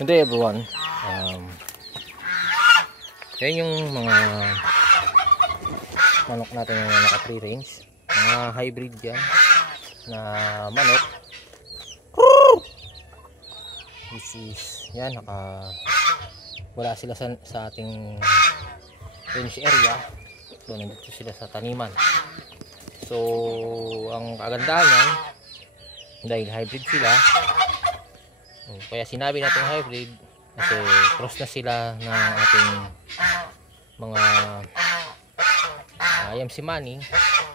Good day everyone. Yan yung mga manok natin na naka free range, mga hybrid yan na manok. This is yan, wala sila sa ating range area. So nandito sila sa taniman. So ang kagandahan yan, dahil hybrid sila, kaya sinabi natin hybrid kasi cross na sila ng ating mga IMC Money,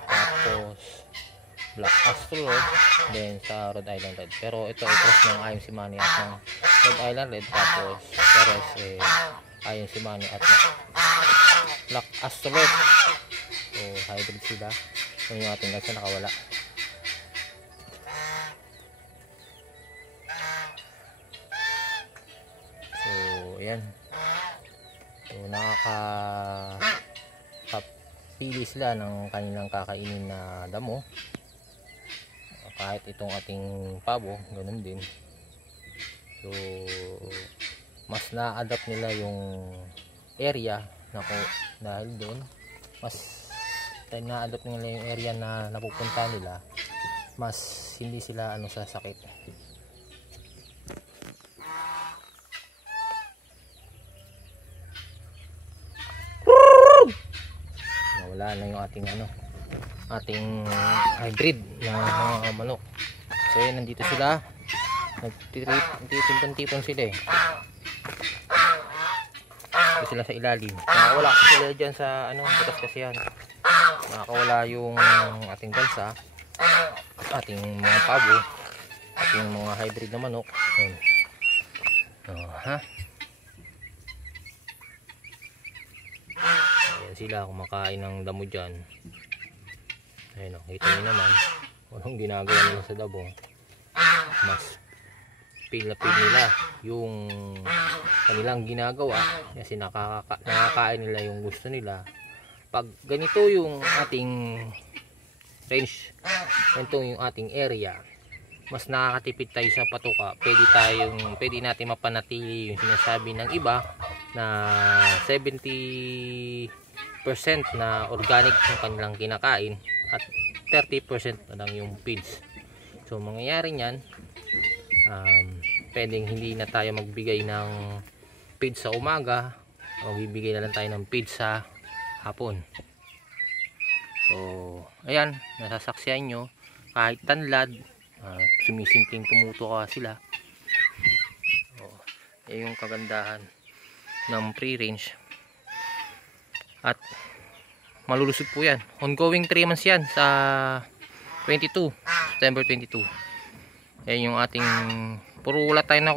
tapos Black Astrolot, then sa Rhode Island Red. Pero ito ay cross ng IMC Money at ng Rhode Island Red, tapos Perez IMC Money at Black Astrolot. So hybrid sila. So yung ating gansa nakawala. So ayan, so nakakapili sila ng kanilang kakainin na damo. Kahit itong ating pabo, ganun din. So mas na-adapt nila yung area dahil doon mas na-adapt nila yung area na napupunta nila, mas hindi sila sa sakit. Wala na yung ating hybrid na mga manok. So yan, nandito sila, nagtitipon-tipon sila Dito sila sa ilalim. Nakawala sila dyan sa butas kasi yan. Nakawala yung ating gansa, ating mga pabo, ating mga hybrid na manok. Yan. Ayan sila kumakain ng damo dyan. Ayun, kita nyo naman anong ginagawa nila sa damo. Mas feel na feel nila yung kanilang ginagawa kasi nakakain nila yung gusto nila. Pag ganito yung ating range, ganito yung ating area, mas nakakatipid tayo sa patuka. Pwede natin mapanatili yung sinasabi ng iba na 70% na organic yung kanilang kinakain at 30% na lang yung feeds. So mangyayari niyan, pwedeng hindi na tayo magbigay ng feed sa umaga, o bibigay na lang tayo ng feed sa hapon. So ayan, nasasaksihan nyo kahit tanlad, sumisimpleng tumutuka sila. Yung kagandahan ng free range, at malulusog po yan. Ongoing 3 months yan sa September 22. Yan yung ating, puro wala tayo na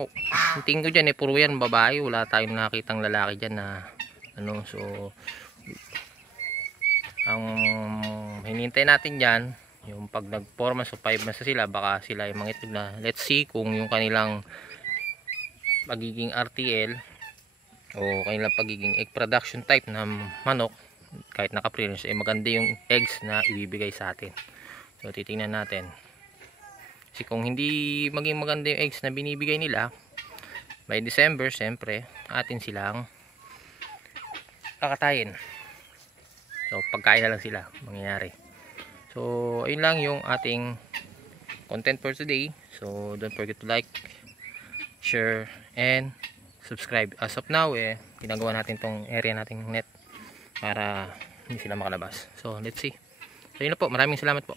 tingin ko dyan puro yan babae, wala tayong nakitang lalaki dyan na so ang hinintay natin dyan yung pag nag 4 months o 5 months na sila, baka sila ay mangitlog na. Let's see kung yung kanilang pagiging RTL o kanilang pagiging egg production type na manok, kahit naka-free-range, maganda yung eggs na ibibigay sa atin. So titingnan natin. Kasi kung hindi maging maganda yung eggs na binibigay nila, by December, siyempre, atin silang kakatayin. So pagkain na lang sila mangyayari. So ayun lang yung ating content for today. So don't forget to like, share, and subscribe. As of now, ginagawa natin tong area nating net para hindi sila makalabas. So let's see. So yun na po, maraming salamat po.